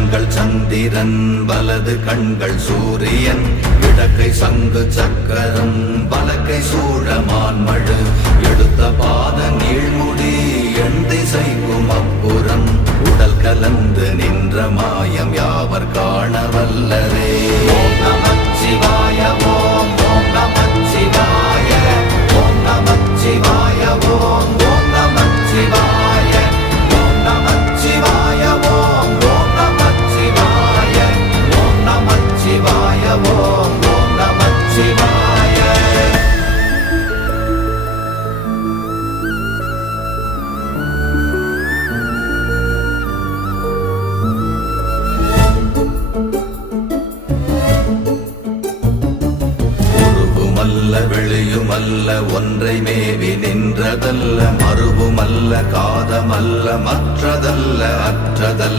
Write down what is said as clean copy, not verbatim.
கண்கள் சந்திரன் வலது கண்கள் சூரியன் இடக்கை சங்கு சக்கரம் வலக்கை சூழமான்மழு எடுத்த பாத நீழ்முடி எண் திசைக்கும் அப்புறம் உடல் கலந்து நின்ற மாயம் யாவர் காண வல்லரே. ஓம் நமச்சிவாய ஓம் ஓம் நமச்சிவாய ஓம் நமச்சிவாய ஓம் ஓம் நமச்சிவாய ஓம் நமச்சிவாய ஓம் ஓம் நமச்சிவாய ஓம் நமச்சிவாய ஓம் ஓம் நமச்சிவாய. வெளியுமல்ல ஒன்றை மேவி நின்றதல்ல மறுவுமல்ல காதமல்ல மற்றதல்ல அற்றதல்ல